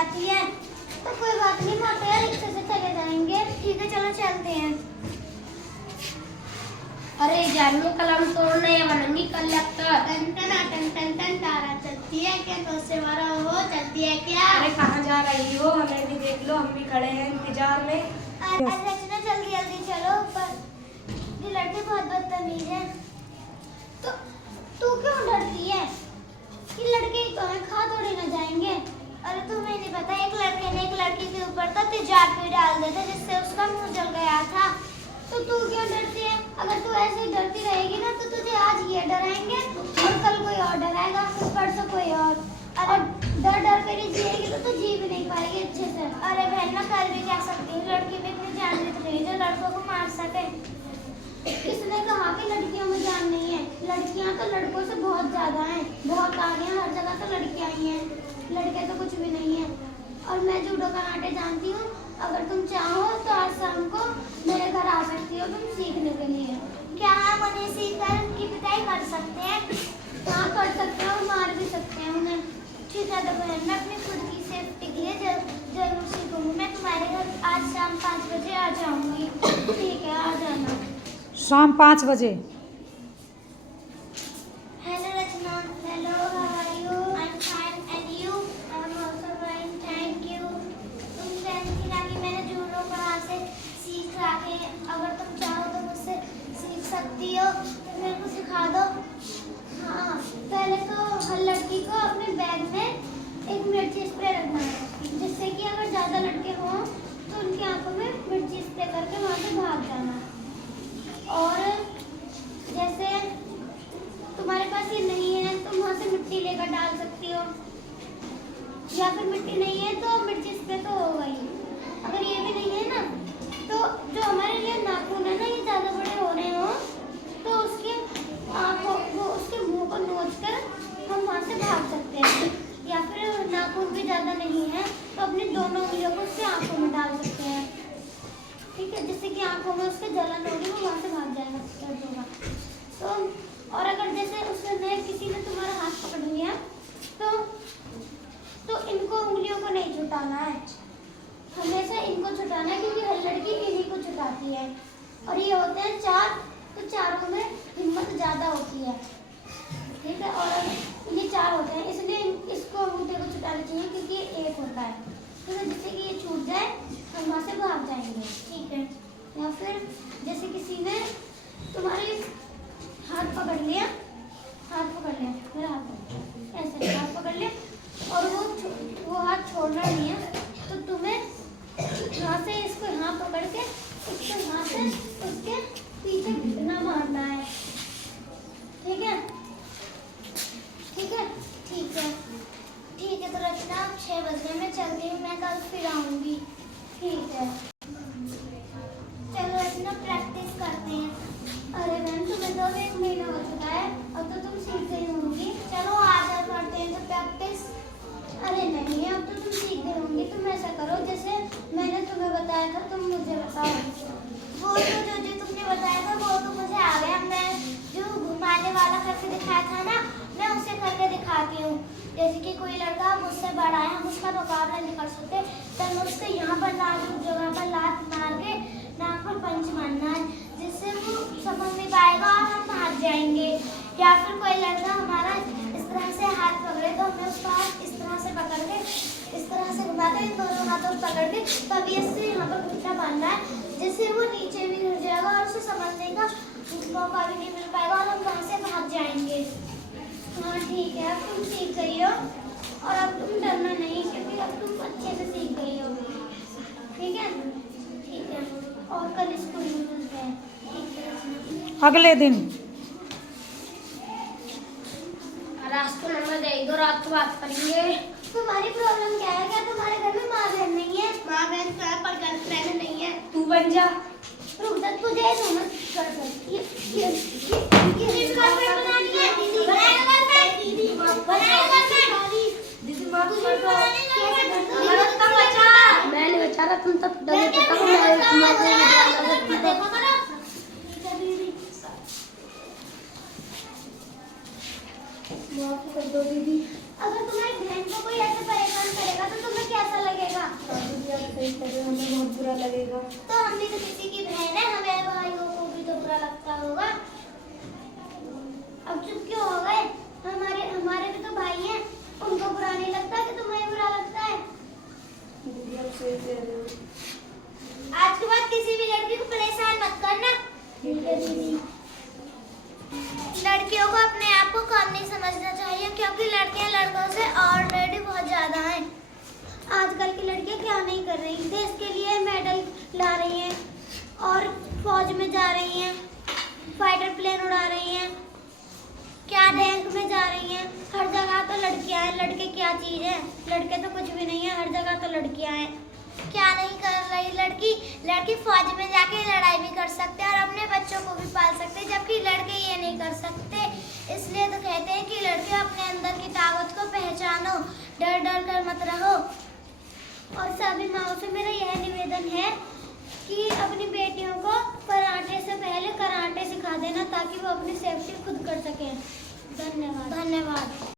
जाती है। तो कोई बात नहीं, वहाँ पे रिक्शे से चले जाएंगे। ठीक है चलो चलते हैं। अरे जानू कल हम तोड़ने बनेंगी कंडक्टर। टन टन टन टन टन तारा चलती है क्या, तो से वाला हो चलती है क्या। अरे कहाँ जा रही हो, हमें भी देख लो, हम भी खड़े हैं इंतजार में। अरे रचना जल्दी जल्दी चलो, पर ये लड़के बहुत बदतमीज है। तो तू क्यों डरती है? ये लड़के ही तो हैं, खा थोड़ी ना जाएंगे। अरे तुम्हें नहीं पता, एक लड़के ने एक लड़की के ऊपर तो तेजाब भी डाल दिया था, जिससे उसका मुंह जल गया था। तो तू क्यों डरती है? अगर तू ऐसे ही डरती रहेगी ना तो तुझे आज ये डराएंगे और कल कोई और डराएगा, फिर परसों कोई और। अरे डर डर कर ही जिएगी तो तू जी भी नहीं पाएगी अच्छे से। अरे बहन ना कर भी क्या सकती है, लड़की में इतनी जान नहीं रही जो लड़कों को मार सके। किसने कहा कि लड़कियों में जान नहीं है? लड़कियां तो लड़कों से बहुत ज्यादा हैं, बहुत आगे हैं, हर जगह तो लड़कियां ही हैं, लड़के तो कुछ भी नहीं है। और मैं जूडो कराटे जानती हूँ, अगर तुम चाहो तो आज शाम को मेरे घर आ सकती हो तुम सीखने के लिए। क्या हम उन्हें सीखकर उनकी पिटाई कर सकते हैं? हाँ कर सकते हैं और मार भी सकते हैं उन्हें। ठीक है तो बहन, मैं अपनी खुद की सेफ्टी के लिए जरूर सीखूंगी। मैं तुम्हारे घर आज शाम 5 बजे आ जाऊंगी। ठीक है आ जाना। शाम 5 बजे। Hello Rachna. Hello, how are you? I'm fine. And you? I'm also fine. Thank you. तुम कहती थी ना कि मैंने जूडो कहाँ से सीख के, अगर तुम चाहो तो मुझसे सीख सकती हो, तो मेरे को सिखा दो। हाँ पहले तो हर लड़की को अपने बैग में एक मिर्ची स्प्रे रखना है, जिससे कि अगर ज़्यादा लड़के हों तो उनकी आंखों में मिर्ची स्प्रे करके वहाँ से भाग जाना। और जैसे तुम्हारे पास ये नहीं है तो वहाँ से मिट्टी लेकर डाल सकती हो, या फिर मिट्टी नहीं है तो मिर्ची स्प्रे तो होगा ही। अगर ये भी नहीं है ना तो जो हमारे लिए नाखून है ना, ये ज़्यादा बड़े हो रहे हो तो उसके आँखों वो उसके मुंह को नोच कर हम वहाँ से भाग सकते हैं। या फिर नाखून भी ज़्यादा नहीं है तो अपनी दोनों उंगलियों को उसके आँखों में डाल सकते हैं। ठीक है, जिससे कि आँखों में उसके जलन होगी, वो वहाँ से भाग जाएगा, दर्द होगा तो। और अगर जैसे उसने किसी ने तुम्हारा हाथ पकड़ लिया तो इनको उंगलियों को नहीं छुटाना है, हमेशा इनको छुटाना है, क्योंकि हर लड़की इन्हीं को छुटाती है। और ये होते हैं 4, तो चारों में हिम्मत ज़्यादा होती है। ठीक है, और ये 4 होते हैं, इसलिए इसको अंगूठे को छुटाना चाहिए, क्योंकि ये 1 होता है। ठीक है, जिससे कि ये छूट जाए हम वहाँ से भाग जाएंगे। ठीक है, या फिर जैसे किसी ने तुम्हारे हाथ पकड़ लिया, मेरा हाथ ऐसे हाथ पकड़ लिया और वो हाथ छोड़ना नहीं है, तो तुम्हें यहाँ से इसको यहाँ पकड़ के उसके यहाँ से उसके पीछे घुटना मारना है। ठीक है ठीक है ठीक है ठीक है। तो रचना 6 बजे मैं चलती हूँ, मैं कल फिर आऊँगी। ठीक है चलो रचना प्रैक्टिस करते हैं। अरे मैम तुम्हें तो 1 महीना हो चुका है, अब तो तुम सीख गई होंगी। चलो आज करते हैं तो प्रैक्टिस। अरे नहीं अब तो तुम सीख गई होंगी, तुम ऐसा करो जैसे मैंने तुम्हें बताया था, तुम मुझे बताओ। वो तो जो तुमने बताया था वो तो मुझे आ गया, मैं जो घुमाने वाला करके दिखाया था ना, मैं उसे करके दिखाती हूँ। जैसे कि कोई लड़का मुझसे बड़ा है, हम उसका मुकाबला नहीं कर सकते, तब मैं उससे यहाँ पर जगह पर लात मार के नाक पर पंच मारना है, जिससे वो समझ नहीं पाएगा और हम भाग जाएंगे। या फिर कोई लड़का हमारा इस तरह से हाथ पकड़े तो हमें उसका हाथ इस तरह से पकड़ के इस तरह से घुमा के इन दोनों हाथों को पकड़ के तभी इससे यहाँ पर घुटना बांधना है, जिससे वो नीचे भी गिर जाएगा और उसे समझने का मौका भी नहीं मिल पाएगा और हम वहाँ से भाग जाएंगे। हाँ ठीक है, अब तुम सीख गई हो और अब तुम डरना नहीं, क्योंकि अब तुम अच्छे से सीख गई हो। ठीक है और कल स्कूल में मिलते हैं। ठीक है अगले दिन। रास्ते नंबर दे दो, रात को बात करेंगे। तुम्हारी प्रॉब्लम क्या है? क्या तुम्हारे घर में माँ बहन नहीं है? माँ बहन तो है पर गर्लफ्रेंड नहीं है। तू बन जा। रुक जा, तुझे समझ कर सकती है। किसी भी गर्लफ्रेंड बनानी है? दीदी बनाएगा गर्लफ्रेंड, दीदी बनाएगा गर्लफ्रेंड, दीदी बात कर दो। कैसे कर दो? तब बचा, मैं नहीं बचा रहा, तुम तब डरे तो तब देखो करो। माफ कर दो दीदी। अगर तुम्हारी बहन को कोई ऐसे परेशान करेगा तो तुम्हें क्या की लड़कियां क्या नहीं कर रही, देश के लिए मेडल ला रही हैं और फौज में जा रही हैं, फाइटर प्लेन उड़ा रही हैं, क्या रैंक में जा रही हैं। हर जगह तो लड़कियां हैं, लड़के क्या चीज है, लड़के तो कुछ भी नहीं है, हर जगह तो लड़कियां हैं। क्या नहीं कर रही लड़की फौज में जाके लड़ाई भी कर सकते हैं और अपने बच्चों को भी पाल सकते हैं, जबकि लड़के ये नहीं कर सकते। इसलिए तो कहते हैं कि लड़के अपने अंदर की ताकत को पहचानो, डर डर कर मत रहो। और सभी माओ से मेरा यह निवेदन है कि अपनी बेटियों को कराटे से पहले कराटे सिखा देना, ताकि वो अपनी सेफ्टी खुद कर सकें। धन्यवाद।